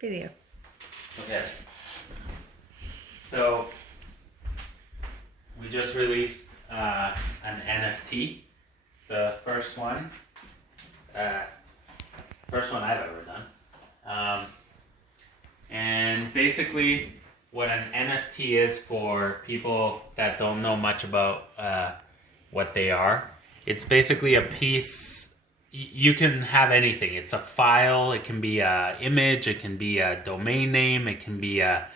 Video. Okay. So we just released an NFT, the first one I've ever done. And basically, what an NFT is for people that don't know much about what they are, it's basically a piece. You can have anything. It's a file. It can be an image. It can be a domain name. It can be a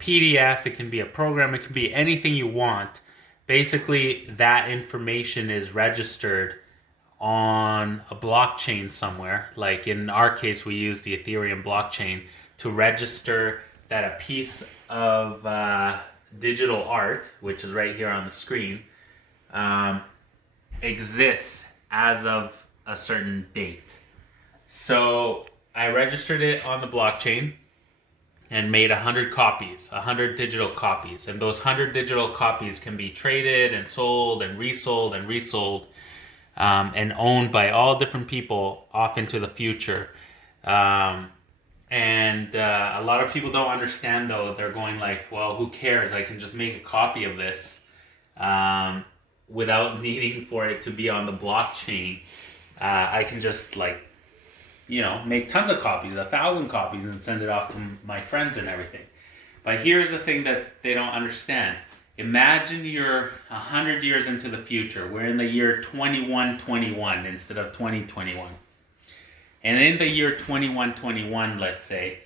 PDF. It can be a program. It can be anything you want. Basically, that information is registered on a blockchain somewhere. Like in our case, we use the Ethereum blockchain to register that a piece of digital art, which is right here on the screen, exists as of a certain date. So I registered it on the blockchain and made 100 copies, 100 digital copies. And those 100 digital copies can be traded and sold and resold and resold and owned by all different people off into the future. And a lot of people don't understand, though. They're going like, well, who cares? I can just make a copy of this without needing for it to be on the blockchain. I can just make tons of copies, 1,000 copies, and send it off to my friends and everything. But here's the thing that they don't understand. Imagine you're 100 years into the future. We're in the year 2121 instead of 2021. And in the year 2121, let's say,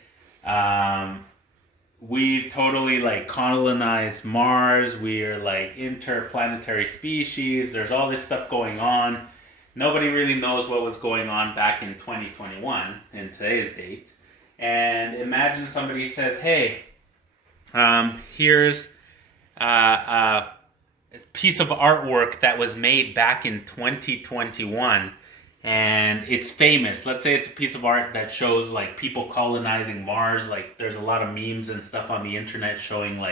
we've totally colonized Mars. We're interplanetary species. There's all this stuff going on. Nobody really knows what was going on back in 2021, in today's date. And imagine somebody says, hey, here's a piece of artwork that was made back in 2021, and it's famous. Let's say it's a piece of art that shows people colonizing Mars. There's a lot of memes and stuff on the internet showing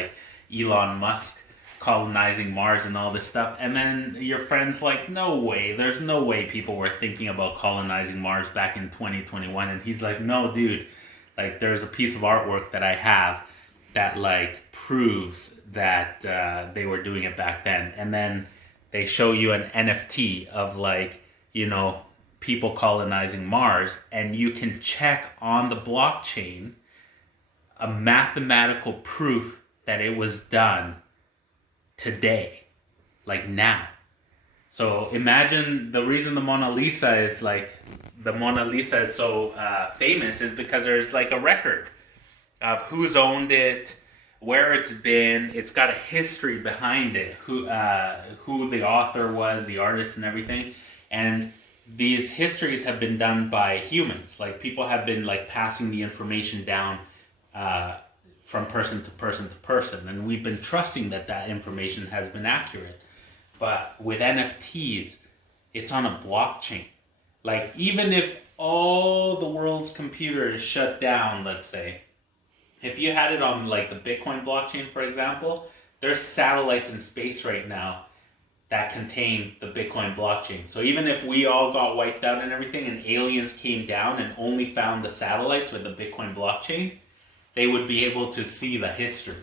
Elon Musk colonizing Mars and all this stuff, and then your friend's like, no way, there's no way people were thinking about colonizing Mars back in 2021, and he's like, no dude, there's a piece of artwork that I have that proves that they were doing it back then. And then they show you an NFT of people colonizing Mars, and you can check on the blockchain a mathematical proof that it was done today, now. So imagine the reason the Mona Lisa is so famous is because there's a record of who's owned it, where it's been. It's got a history behind it, who the author was, the artist, and everything. And these histories have been done by humans. People have been passing the information down from person to person to person, and we've been trusting that information has been accurate. But with NFTs, it's on a blockchain. Even if all the world's computers shut down, let's say, if you had it on the Bitcoin blockchain, for example, there's satellites in space right now that contain the Bitcoin blockchain. So even if we all got wiped out and everything, and aliens came down and only found the satellites with the Bitcoin blockchain, they would be able to see the history.